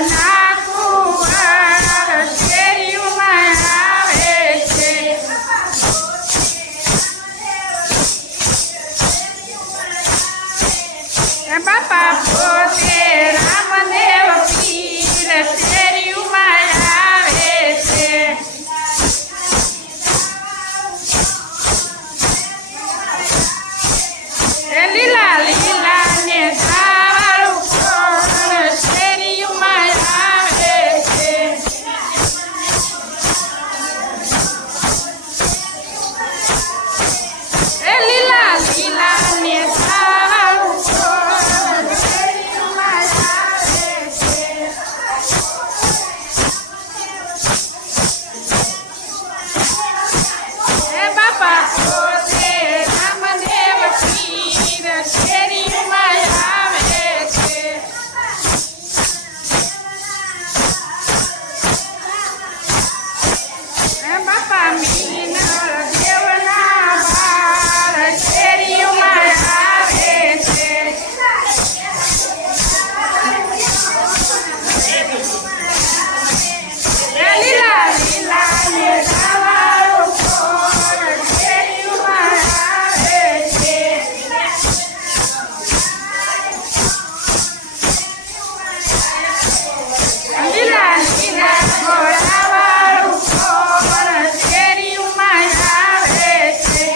ના કુંવર શેરીઓમાં આવે છે. બાપા પોતે રામદેવ પીર શેરીઓમાં આવે છે. લીલા લીલા ને સારું કોણ શેરીઓમાં આવે છે. લીલા લીલા ને સારું કોણ શેરીઓમાં આવે છે. બાપા પોતે રામદેવ પીર શેરીઓમાં આવે છે. બાપા મીનળ દેવના બાળ શેરીઓમાં આવે છે. લીલા લીલા ને સારું કોણ શેરીઓમાં આવે છે. લીલા લીલા ઘોડાવાળું કોણ શેરીઓમાં આવે છે.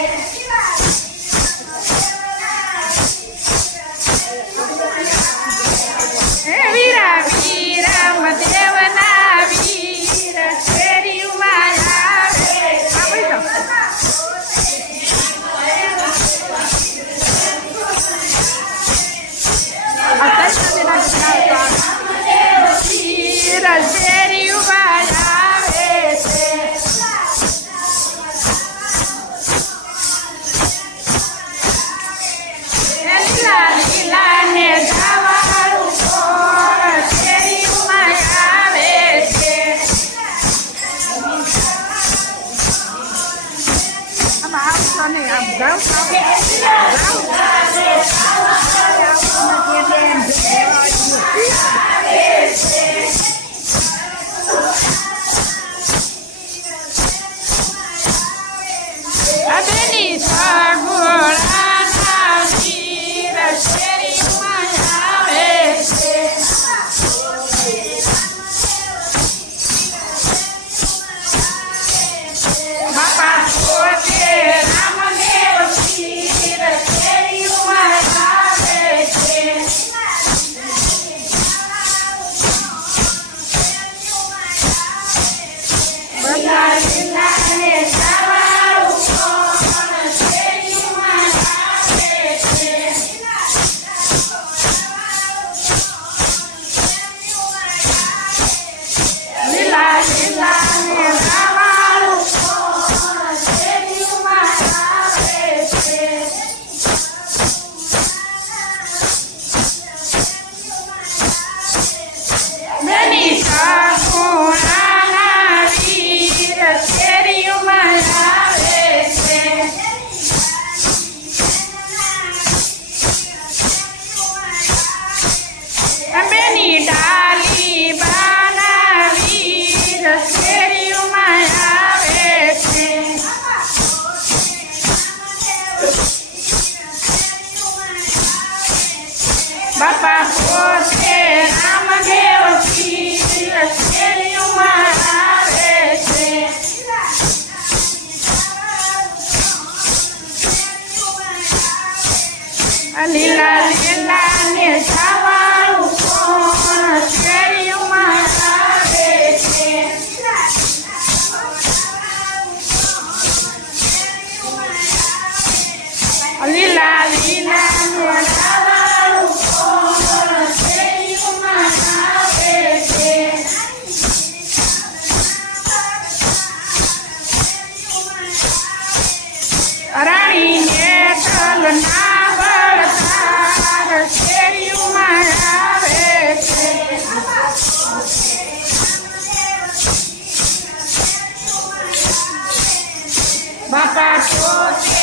વીરા વીરમ દેવના વીર શેરીઓમાં આવે છે. પીર શેરીઓમાં આવે છે. લીલા લીલા ને ધાવાળું કોણ શેરીઓમાં આવે છે. બેની સગુણાના વીર શેરીઓમાં આવે છે. બાપા પોતે રામદેવ પીર શેરીઓમાં આવે છે. લીલા લીલા ને સારું કોણ શેરીઓમાં આવે છે. લીલા લીલા ને સારું કોણ શેરીઓમાં આવે છે. બેની સગુણાના વીર શેરીઓમાં આવે છે. બેની ડાલી બાના વીર શેરીઓમાં આવે છે. બાપા પોતે રામદેવ પીર શેરીઓમાં આવે છે. લીલા લીલા ને સાવાળું કોણ શેરીઓમાં આવે છે. લીલા લીલા ને સાવાળું કોણ શેરીઓમાં આવે છે. રાણી નેતલ ના વળતાર શેરીઓમાં આવે છે. બાપા પોતે